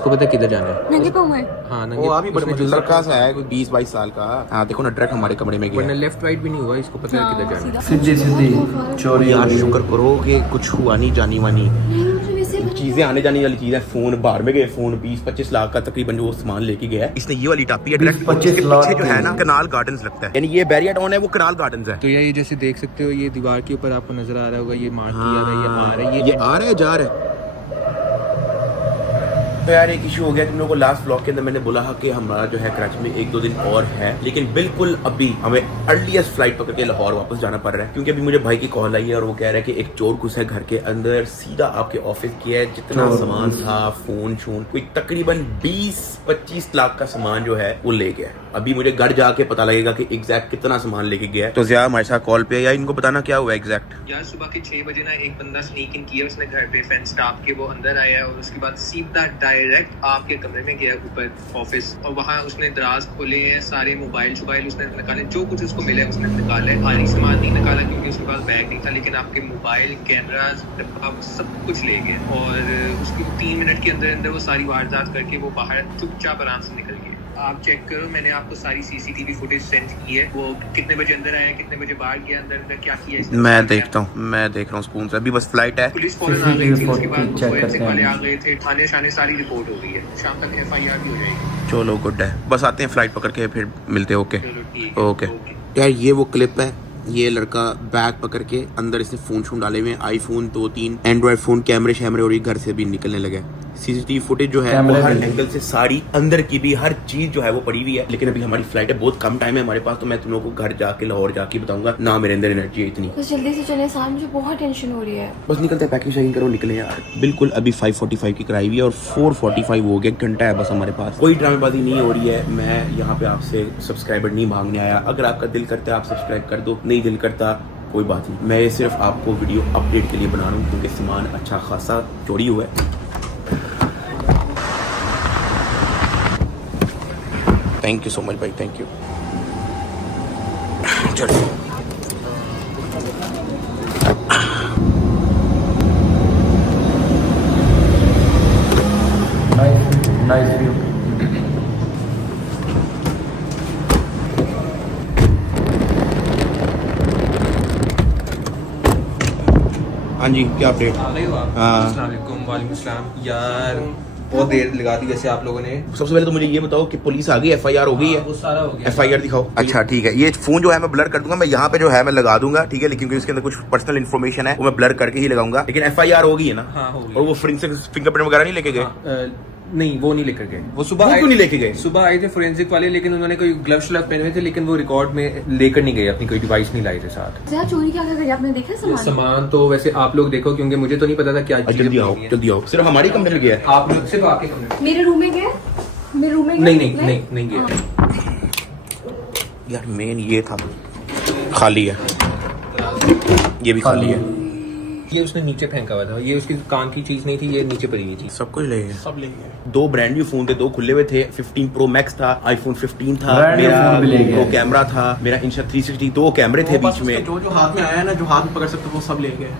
इसको पता है किधर जाना है? नंगे पाँव है। हाँ वो अभी बड़े लड़का सा है, कोई 20-22 साल का। हाँ देखो ना, डायरेक्ट हमारे कमरे में गया। लेफ्ट राइट भी नहीं हुआ, इसको पता है किधर जाना है। सीधी सीधी चोरी। यार शुक्र करो कि कुछ हुआ नहीं, जानी वानी चीजें आने जाने वाली चीजें। फोन बाहर में गए, फोन 20-25 लाख का तकरीबन जो सामान लेके गया है। इसने ये वाली टापी है, डायरेक्ट 25 लाख पीछे जो है ना कनाल गार्डन्स लगता है, यानी ये बैरियर टाउन है, वो कनाल गार्डन्स है। तो ये जैसे देख सकते हो, ये दीवार के ऊपर आपको नजर आ रहा होगा, ये मार्क किया हुआ है, ये आ रहा है, ये आ रहा है, जा रहा है। तो यार एक इशू हो गया, तुम लोगों को लास्ट व्लॉग के अंदर मैंने बोला कि हमारा जो है कराची में 1-2 दिन और है, लेकिन बिल्कुल अभी हमें अर्लीस्ट फ्लाइट पकड़ के लाहौर वापस जाना पड़ रहा है, क्योंकि अभी मुझे भाई की कॉल आई है और वो कह रहा है कि एक चोर घुसा है घर के अंदर, सीधा आपके ऑफिस किया है, जितना सामान था, फोन शोन, कोई तकरीबन 20-25 लाख का सामान जो है वो ले गया। अभी मुझे घर जाके पता लगेगा कि एग्जैक्ट कितना सामान लेके गया है। तो ज़िया हमारे साथ कॉल पे है, या इनको बताना क्या हुआ एग्जैक्ट। यार सुबह के 6 बजे ना एक बंदा स्नीक इन किया उसने घर पे, फेंस टाप के वो अंदर आया है और उसके बाद सीधा डायरेक्ट आपके कमरे में गया ऊपर ऑफिस, और वहाँ उसने दराज खोले हैं, सारे मोबाइल उसने निकाले, जो कुछ उसको मिले उसने निकाले। भारी सामान नहीं निकाला क्योंकि उसके पास बैग नहीं था, लेकिन आपके मोबाइल, कैमरा, सब कुछ ले गए। और उसकी 3 मिनट के अंदर अंदर वो सारी वारदात करके वो बाहर चुपचाप आराम से निकल गए। आप चेक करो, मैंने आपको सारी सीसीटीवी फुटेज सेंड की है, वो कितने बजे अंदर आया, कितने बजे बाहर गया, अंदर क्या किया। मैं देखता हूँ, मैं देख रहा हूँ स्पून से, अभी बस फ्लाइट है। पुलिस फौरन आ गई थी, उसके बाद फोरेंसिक वाले आ गए थे, थाने शाने सारी रिपोर्ट हो गई है, शाम तक FIR भी हो जाएगी। चलो गुड है, बस आते हैं फ्लाइट पकड़ के फिर मिलते हैं। ओके चलो ठीक है, ओके। यार ये वो क्लिप है, ये लड़का बैग पकड़ के अंदर इसने फोन शोन डाले हुए, आईफोन 2-3 एंड्रॉइड फोन, कैमरे शैमरे, और ये घर से भी निकलने लगा। सीसीटीवी फुटेज जो है वो हर एंगल से सारी अंदर की भी हर चीज जो है वो पड़ी हुई है, लेकिन अभी हमारी फ्लाइट है, बहुत कम टाइम है हमारे पास, तो मैं तुम लोगों को घर जाके लाहौर जाके बताऊंगा ना, मेरे अंदर एनर्जी है इतनी। तो जल्दी से चले साहब, मुझे बहुत टेंशन हो रही है। बस निकलते हैं, पैकिंग शैकिंग करो, निकले यार। बिल्कुल अभी 5:45 की कराई हुई है और 4:45 हो गया, घंटा है बस हमारे पास। कोई ड्रामेबाजी नहीं हो रही है, मैं यहाँ पे आपसे सब्सक्राइबर नहीं मांगने आया। अगर आपका दिल करता है आप सब्सक्राइब कर दो, नहीं दिल करता कोई बात नहीं। मैं ये सिर्फ आपको वीडियो अपडेट के लिए बना रहा हूँ, क्योंकि सामान अच्छा खासा चोरी हुआ है। थैंक यू सो मच भाई, थैंक यू। चलो नाइस व्यू। हाँ जी, क्या अपडेट? हाँ, वालेकुम सलाम। यार बहुत देर लगा दी वैसे आप लोगों ने। सबसे पहले तो मुझे ये बताओ कि पुलिस आ गई, FIR हो गई है? वो सारा हो गया। FIR दिखाओ। अच्छा ठीक है, ये फोन जो है मैं ब्लर कर दूंगा, मैं यहाँ पे जो है मैं लगा दूंगा, ठीक है, लेकिन क्योंकि इसके अंदर कुछ पर्सनल इन्फॉर्मेशन है वो मैं ब्लर करके ही लगाऊंगा। लेकिन FIR हो गई है ना? हाँ हो गई। और वो फोरेंसिक फिंगरप्रिंट वगैरह नहीं लेके गए? नहीं वो नहीं लेकर गए, वो सुबह क्यों नहीं लेके गए? सुबह आए थे फोरेंसिक वाले, लेकिन उन्होंने कोई ग्लव श्लव पहने हुए थे, लेकिन वो रिकॉर्ड में लेकर नहीं गए, अपनी कोई डिवाइस नहीं लाए थे साथ। यार चोरी क्या कर, आपने देखा सामान? सामान तो वैसे आप लोग देखो, क्योंकि मुझे तो नहीं पता था क्या। जल्दी आओ, जल्दी आओ। सिर्फ हमारी कमरे में गया है? आप लोग सिर्फ आपके कमरे में? मेरे रूम में गए, मेरे रूम में नहीं गया। यार मेन ये था, खाली है, ये भी खाली है। ये उसने नीचे फेंका हुआ था, ये उसकी काम की चीज नहीं थी, ये नीचे पड़ी हुई थी। सब कुछ ले गए, सब ले गए। 2 ब्रांड न्यू फोन थे, 2 खुले हुए थे। 15 Pro Max था, iPhone 15 था, मेरा Pro कैमरा था, मेरा Insta 360, 2 कैमरे थे बीच में। जो हाथ में आया ना, जो हाथ में पकड़ सकते वो सब ले गए।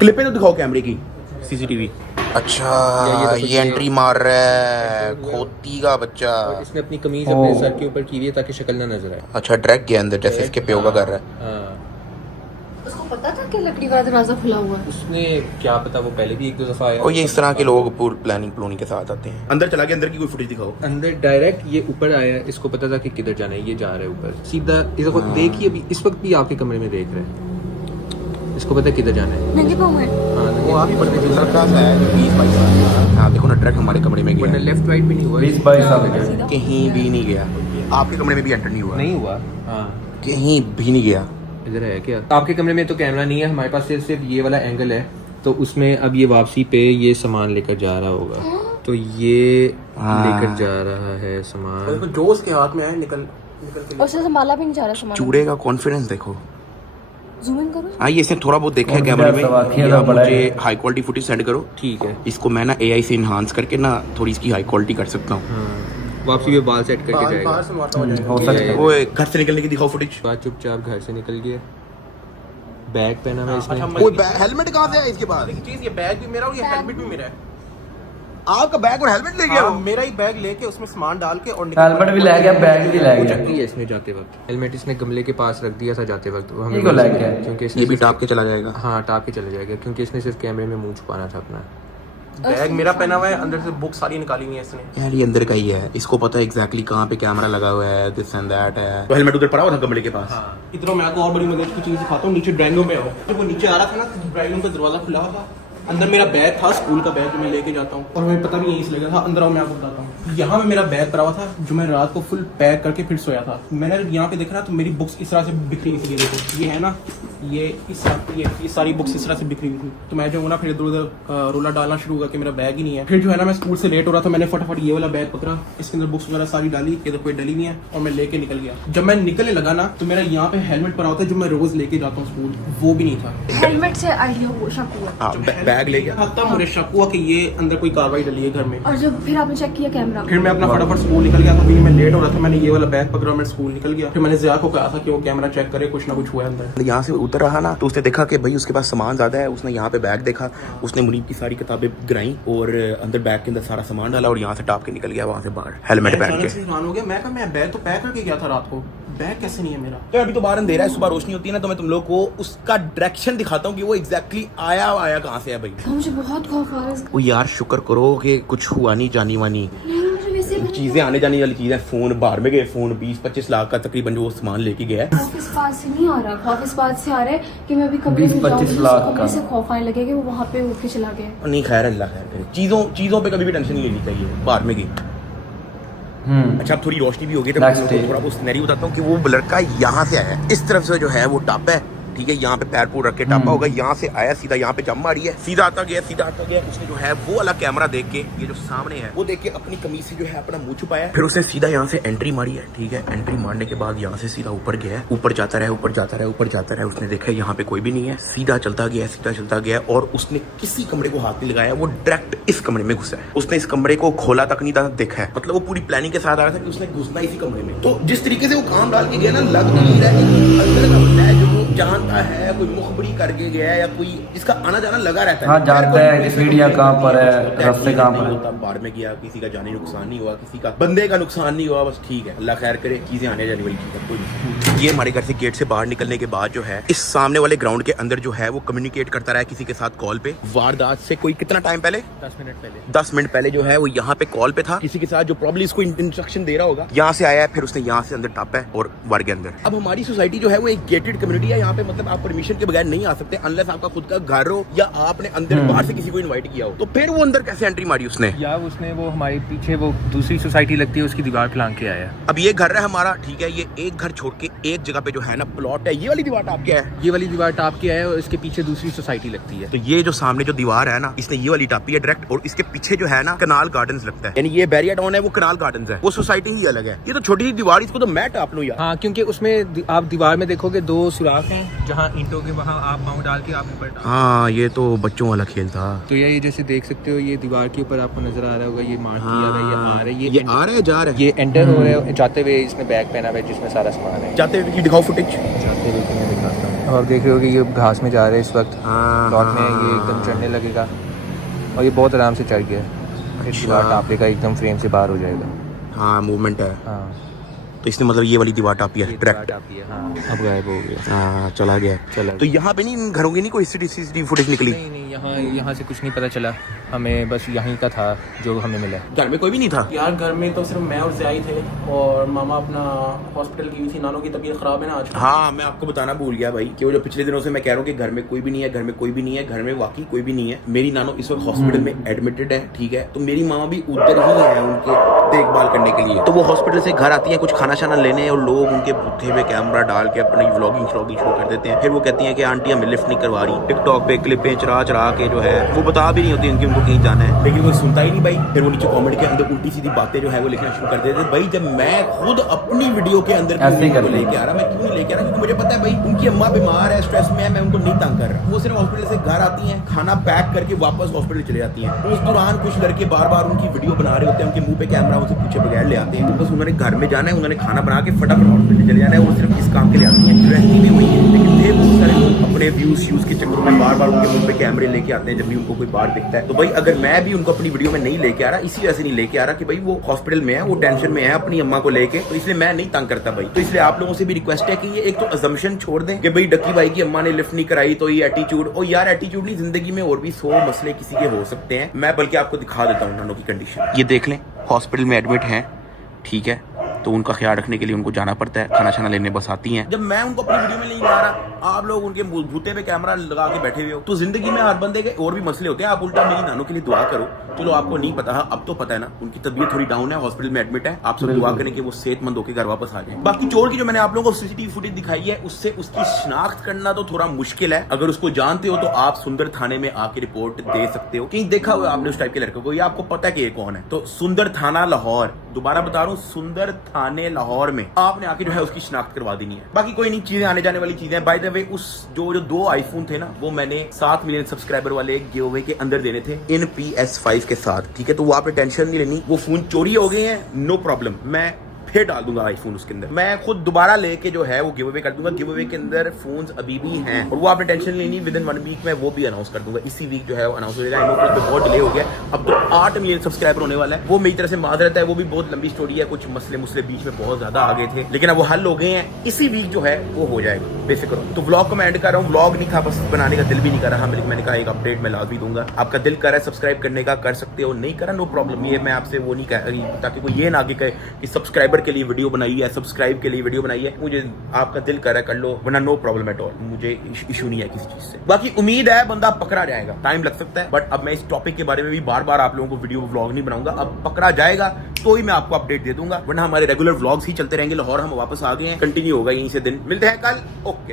क्लिपें तो दिखाओ कैमरे की, CCTV। अच्छा ये एंट्री मार रहा है, खोती का बच्चा। इसने अपनी कमीज अपने सर के ऊपर की हुई है ताकि शक्ल ना नजर आए। अच्छा डायरेक्ट गया अंदर, जैसे इसके प्यो का कर रहा है। उसको पता था कि लकड़ी वाला दरवाजा खुला हुआ है? उसने क्या पता, वो पहले भी 1-2 दफा आया। और ये इस तरह के लोग पूरी प्लानिंग के साथ आते हैं। अंदर चला के अंदर की कोई फुटेज दिखाओ। अंदर डायरेक्ट ये ऊपर आया, इसको पता था कि किधर जाना है, ये जा रहा है ऊपर सीधा। इसको देखिए, अभी इस वक्त भी आपके कमरे में देख रहे हैं, इसको पता है किधर जाना है। नंगे पाँव है। वो अभी बड़े लड़का सा है, 20-22 साल का। हाँ देखो ना, डायरेक्ट हमारे कमरे में गया। लेफ्ट राइट भी नहीं हुआ, 20-22 साल का कहीं भी नहीं गया। आपके कमरे में भी एंटर नहीं हुआ? नहीं हुआ। हाँ कहीं भी नहीं गया। इधर है क्या? आपके कमरे में तो कैमरा नहीं है, हमारे पास सिर्फ ये वाला एंगल है, तो उसमें अब ये वापसी पे ये सामान लेकर जा रहा होगा, तो ये लेकर जा रहा है सामान। जो उसके हाथ में है निकल के। उससे संभाला भी नहीं जा रहा सामान। चूड़े का कॉन्फिडेंस देखो। जूम इन करो। हाँ ये इसने थोड़ा बहुत देखा है कैमरे में। या मुझे हाई क्वालिटी फुटेज सेंड करो। ठीक है, इसको मैं ना AI से इन्हांस करके ना थोड़ी इसकी हाई क्वालिटी कर सकता हूँ। वापसी में बाल सेट करके जाएगा। बाहर से मारता हो जाएगा। हो सकता है। वो घर से निकलने की दिखाओ फुटेज। बाद चुपचाप घर से निकल गया, बैग पहना हुआ इसने। वो हेलमेट कहाँ से है इसके पास? चीज ये बैग भी मेरा और ये हेलमेट भी मेरा है। आपका बैग और हेलमेट ले गया हाँ, वो? मेरा ही बैग लेके उसमें सामान डाल के और निकल हेलमेट भी ले गया, बैग भी ले वो गया। चक्की है इसने जाते वक्त, हेलमेट इसने गमले के पास रख दिया था जाते वक्त, वो ये को ले गया। क्योंकि ये इसने भी टाप के चला जाएगा। हाँ टाप के चले जाएगा, क्योंकि इसने सिर्फ कैमरे में मुंह छुपाना था अपना। बैग मेरा पहना हुआ है, अंदर से बुक सारी निकाली हुई है इसने। यार ये अंदर का ही है, इसको पता है एग्जैक्टली कहाँ पे कैमरा लगा हुआ है, दिस एंड दैट है। तो हेलमेट उधर पड़ा हुआ था गमले के पास। इधर मैं आपको और बड़ी मदद की चीज दिखाता हूँ। नीचे ड्राइंग रूम में हो, जब वो नीचे आ रहा था ना तो ड्राइंग रूम का दरवाजा खुला हुआ था, अंदर मेरा बैग था, स्कूल का बैग जो मैं लेके जाता हूँ, और हमें पता भी यहीं से लगा था। अंदर आओ मैं आपको बताता हूँ। यहाँ में मेरा बैग पड़ा हुआ था जो मैं रात को फुल पैक करके फिर सोया था। मैंने जब यहाँ पे देखा ना तो मेरी बुक्स इस तरह से बिखरी हुई थी। ये देखो, ये है ना, ये सारी बुक्स इस तरह से बिखरी हुई थी। तो मैं जो हूँ ना फिर इधर उधर रोला डालना शुरू हुआ कि मेरा बैग ही नहीं है। फिर जो है ना मैं स्कूल से लेट हो रहा था, मैंने फटाफट ये वाला बैग पकड़ा, इसके अंदर बुक्स वगैरह सारी डाली, इधर कोई डली नहीं है, और मैं लेके निकल गया। जब मैं निकलने लगा ना तो मेरा यहाँ पे हेलमेट पड़ा होता है जो मैं रोज लेके जाता हूँ स्कूल, वो भी नहीं था। हेलमेट से आइडिया हुआ, शक हुआ। बैग ले गया, तब मुझे शक हुआ कि ये अंदर कोई कार्रवाई डली है घर में। और जब फिर आपने चेक किया कैमरा? फिर मैं अपना फटाफट स्कूल निकल गया था, क्योंकि मैं लेट हो रहा था। मैंने ये वाला बैग पकड़ा, मैं स्कूल निकल गया। फिर मैंने ज़िया को कहा था कि वो कैमरा चेक करे, कुछ ना कुछ हुआ है अंदर। यहाँ से उतर रहा ना तो उसने देखा कि भाई उसके पास सामान ज्यादा है। उसने यहाँ पे बैग देखा, उसने मुनीब की सारी किताबें गिराई और अंदर बैग के अंदर सारा सामान डाला और यहाँ से टाप के निकल गया वहाँ से बाहर हेलमेट पहन के। हैरान हो गया मैं, कहा मैं बैग तो पैक करके गया था रात को, बैग कैसे नहीं है मेरा? तो अभी तो बाहर अंधेरा है, सुबह रोशनी होती है ना तो मैं तुम लोग को उसका डायरेक्शन दिखाता हूँ कि वो एग्जैक्टली आया कहाँ से है भाई। मुझे बहुत खौफ आ रहा है। वो यार शुक्र करो कि कुछ हुआ नहीं जानी वानी। मुझे वैसे चीजें आने जाने वाली चीजें, फोन बाहर में गए, फोन 20-25 लाख का तकरीबन जो वो सामान लेके गया है। खौफ इस बात से नहीं आ रहा, खौफ इस बात से आ रहा है कि मैं अभी कमरे में 20-25 जाऊंगी, लाख कमरे का। से खौफ आने लगेगा कि वो वहाँ पे उठ के चला गया। नहीं खैर अल्लाह खैर करे, चीजों पे कभी भी टेंशन नहीं लेनी चाहिए। बाहर में गई। अच्छा अब थोड़ी रोशनी भी होगी तो मैं Next आपको day. थोड़ा वो सिनेरियो बताता हूँ कि वो लड़का यहाँ से आया है, इस तरफ से जो है वो टापा है, ठीक है, यहाँ पे पैर पूर रख के टापा होगा, यहाँ से आया सीधा यहाँ पे जम मारी है, सीधा आता गया। उसने जो है वो वाला कैमरा देख के, ये जो सामने है वो देख के अपनी कमीज से जो है अपना मुंह छुपाया, फिर उसने सीधा यहाँ से एंट्री मारी है, ठीक है। एंट्री मारने के बाद यहाँ से सीधा ऊपर गया, ऊपर जाता रहा। उसने देखा यहाँ पे कोई भी नहीं है, सीधा चलता गया और उसने किसी कमरे को हाथ नहीं लगाया, वो डायरेक्ट इस कमरे में घुसा है। उसने इस कमरे को खोला तक नहीं था, देखा है, मतलब वो पूरी प्लानिंग के साथ आ रहा था कि उसने घुसना इसी कमरे में। तो जिस तरीके से वो काम डाल के गया ना, लग नहीं रहा है अंदर का बंदा है जो वो जानता है, कोई मुखबरी करके गया है या कोई इसका आना जाना लगा रहता है। हाँ, जानता है कि सीढ़ियाँ कहाँ पर है, रास्ते कहाँ पर है। बाहर में गया, किसी का जानी नुकसान नहीं हुआ, किसी का बंदे का नुकसान नहीं हुआ, बस ठीक है, अल्लाह खैर करे, चीजें आने जाने वाली चीज है, कोई नहीं। ये हमारे घर से गेट से बाहर निकलने के बाद जो है इस सामने वाले ग्राउंड के अंदर जो है वो कम्युनिकेट करता रहा किसी के साथ कॉल पे। वारदात से कोई कितना टाइम पहले, 10 मिनट पहले जो है वो यहाँ पे कॉल पे था किसी के साथ, जो प्रॉब्ली इसको इंस्ट्रक्शन दे रहा होगा। यहाँ से आया है, फिर उसने यहाँ से अंदर टापा है और वार्ड के अंदर। अब हमारी सोसाइटी जो है वो एक गेटेड कम्युनिटी है, यहाँ पे मतलब आप परमिशन के बगैर नहीं आ सकते अनलेस आपका खुद का घर हो या आपने अंदर बाहर से किसी को इनवाइट किया हो। तो फिर वो अंदर कैसे एंट्री मारी उसने? या उसने वो हमारे पीछे वो दूसरी सोसाइटी लगती है उसकी दीवार पे लांग के आया। अब ये घर है हमारा, ठीक है, ये एक घर छोड़ के एक जगह पे जो है ना प्लॉट है, ये वाली दीवार टाप क्या है, ये वाली दीवार टाप के आया और इसके पीछे दूसरी सोसाइटी लगती है। तो ये जो सामने जो दीवार है ना, इसने ये वाली टापी है डायरेक्ट, और इसके पीछे जो है ना कनाल गार्डन्स लगता है, यानी ये बैरिया टाउन है, वो कनाल गार्डन्स है, वो सोसाइटी ही अलग है। ये तो छोटी सी दीवार, इसको तो मैं टाप लूं यार। हाँ, क्योंकि उसमें आप दीवार में देखोगे 2 सुराख हैं, जहाँ ईंटों के वहाँ आप पाँव डाल के आप ऊपर टाप। हाँ, ये तो बच्चों वाला खेल था। तो ये जैसे देख सकते हो, ये दीवार के ऊपर आपको नजर आ रहा होगा, ये मार्क किया हुआ है, ये आ रहा है, ये आ रहा है, जा रहा है, ये एंटर हो रहा है जाते हुए। इसने बैग पहना हुआ है जिसमें सारा सामान है। जाते हुए दिखाओ फुटेज। जाते हुए मैं दिखाता हूँ। अब आप देख रहे हो कि ये घास में जा रहा है इस वक्त, प्लॉट में ये एकदम चढ़ने लगेगा और ये बहुत आराम से चढ़ गया, फिर दीवार टाप लेगा, एकदम फ्रेम से बाहर हो जाएगा। हाँ, मूवमेंट है। हाँ, तो इसने मतलब ये वाली दीवार टापी है ये डायरेक्ट। दीवार टापी है। हाँ, अब गायब हो गया। हाँ, चला गया। तो यहाँ पे नहीं, घरों की नहीं कोई सीसीटीवी फुटेज निकली? नहीं, यहाँ से कुछ नहीं पता चला हमें, बस यहीं का था जो हमें मिला। घर में कोई भी नहीं था यार, घर में तो सिर्फ मैं और ज़िया ही थे, और मामा अपना हॉस्पिटल गई थी, नानों की तबीयत खराब है ना आज। हाँ, मैं आपको बताना भूल गया भाई कि वो जो पिछले दिनों से मैं कह रहा हूँ कि घर में कोई भी नहीं है, घर में कोई भी नहीं है, घर में वाकई कोई भी नहीं है। मेरी नानो इस वक्त हॉस्पिटल में एडमिटेड है, ठीक है, तो मेरी मामा भी उधर ही है उनके देखभाल करने के लिए। तो वो हॉस्पिटल से घर आती है कुछ खाना शाना लेने, और लोग उनके बूथे पे कैमरा डाल के अपनी व्लॉगिंग शुरू कर देते हैं। फिर वो कहती हैं कि आंटी हमें लिफ्ट नहीं करवा रही, टिकटॉक पे क्लिपें चरा के जो है वो बता भी नहीं होती उनकी, उनको कहीं जाना है, लेकिन कोई सुनता ही नहीं भाई। फिर वो नीचे कमेंट के अंदर उल्टी सीधी बातें जो है वो लिखना शुरू कर देते हैं। भाई जब मैं खुद अपनी वीडियो के अंदर लेके आ रहा, मैं क्यों नहीं लेके आ रहा, क्योंकि मुझे पता है भाई उनकी अम्मा बीमार है, स्ट्रेस में है, मैं उनको नहीं तंग कर रहा। वो सिर्फ हॉस्पिटल से घर आती हैं, खाना पैक करके वापस हॉस्पिटल चले जाती हैं। उस दौरान कुछ लड़के बार बार उनकी वीडियो बना रहे होते हैं, उनके मुंह पे कैमरा उनसे पूछे बगैर ले आते हैं। बस उन्होंने घर में जाना है, उन्होंने खाना बना के फटाफट हॉस्पिटल चले जाना है, वो सिर्फ इस काम के लिए आती है। रहती भी हुई है, लेकिन ढेर बहुत सारे लोग अपने व्यूज के चक्करों में बार बार उनके मुंह पे कैमरे लेके आते हैं जब भी उनको कोई बाहर दिखता है। तो भाई अगर मैं भी उनको अपनी वीडियो में नहीं लेके आ रहा, इसी वजह से नहीं लेके आ रहा कि भाई वो हॉस्पिटल में है, वो टेंशन में है अपनी अम्मा को लेके, तो इसलिए मैं नहीं तंग करता भाई। तो इसलिए आप लोगों से भी रिक्वेस्ट है कि ये एक तो अजम्पशन छोड़ दें कि भाई डक्की भाई की अम्मा ने लिफ्ट नहीं कराई तो ये एटीट्यूड। और यार एटीट्यूड नहीं, जिंदगी में और भी 100 मसले किसी के हो सकते हैं। मैं बल्कि आपको दिखा देता हूँ नानों की कंडीशन। ये देख लें, हॉस्पिटल में एडमिट हैं, ठीक है, तो उनका ख्याल रखने के लिए उनको जाना पड़ता है, खाना शाना लेने बस आती हैं। जब मैं उनको अपनी वीडियो में नहीं ला रहा, आप लोग उनके भूते पे कैमरा लगा के बैठे हुए हो, तो जिंदगी में हर बंदे के और भी मसले होते हैं। आप उल्टा मेरी नानों के लिए दुआ करो। चलो आपको नहीं पता, अब तो पता है ना, उनकी तबीयत थोड़ी डाउन है, हॉस्पिटल में एडमिट है। आप सब दुआ करें कि वो सेहतमंद होकर घर वापस आ जाए। बाकी चोर की जो मैंने आप लोगों को सीसीटीवी फुटेज दिखाई है, उससे उसकी शिनाख्त करना तो थोड़ा मुश्किल है। अगर उसको जानते हो तो आप सुंदर थाने में आके रिपोर्ट दे सकते हो। कहीं देखा हुआ आपने उस टाइप के लड़के को, ये आपको पता है कि ये कौन है। तो सुंदर थाना लाहौर, दोबारा बता रहा हूँ, सुंदर थाने लाहौर में आपने आके जो है उसकी शिनाख्त करवा देनी है। बाकी कोई नहीं, चीजें आने जाने वाली चीजें। बाय द वे उस जो 2 आईफोन थे ना, वो मैंने 7 मिलियन सब्सक्राइबर वाले गिवअवे के अंदर देने थे इन PS5 के साथ, ठीक है। तो वो आपने टेंशन नहीं लेनी, वो फोन चोरी हो गए हैं, नो प्रॉब्लम, मैं फिर डाल दूंगा आईफोन उसके अंदर। मैं खुद दोबारा लेके जो है वो गिव अवे कर दूंगा। गिव अवे के अंदर फोन्स अभी भी हैं और वो आपने टेंशन लेनी, विद इन 1 वीक में वो भी अनाउंस कर दूंगा। इसी वीक जो है वो अनाउंस हो जाएगा। तो बहुत डिले हो गया, अब तो 8 मिलियन सब्सक्राइबर होने वाला है। वो मेरी तरफ से माजरत है, वो भी बहुत लंबी स्टोरी है, कुछ मसले मुसले बीच में बहुत ज्यादा आ गए थे, लेकिन अब वो हल हो गए हैं। इसी वीक जो है वो हो जाएगा, बेफिक्र हो। तो व्लॉग को मैं एंड कर रहा हूँ। व्लॉग नहीं था, बस बनाने का दिल भी नहीं कर रहा, मैंने कहा एक अपडेट मैं लाजमी दूंगा। आपका दिल कर रहा है सब्सक्राइब करने का, कर सकते हो, नहीं करा नो प्रॉब्लम। ये मैं आपसे वो नहीं कह रही ताकि कोई ये ना आगे कहे कि सब्सक्राइबर के लिए वीडियो बनाई है, सब्सक्राइब के लिए वीडियो बनाई है। मुझे आपका दिल कर रहा है कर लो, वरना नो प्रॉब्लम एट ऑल, मुझे इशू नहीं है किसी चीज से। बाकी उम्मीद है बंदा पकड़ा जाएगा, टाइम लग सकता है, बट अब मैं इस टॉपिक के बारे में भी बार बार आप लोगों को वीडियो व्लॉग नहीं बनाऊंगा। अब पकड़ा जाएगा तो ही मैं आपको अपडेट दे दूंगा, वरना हमारे रेगुलर व्लॉग्स ही चलते रहेंगे। लाहौर हम वापस आ गए हैं, कंटिन्यू होगा यहीं से दिन। मिलते हैं कल, ओके।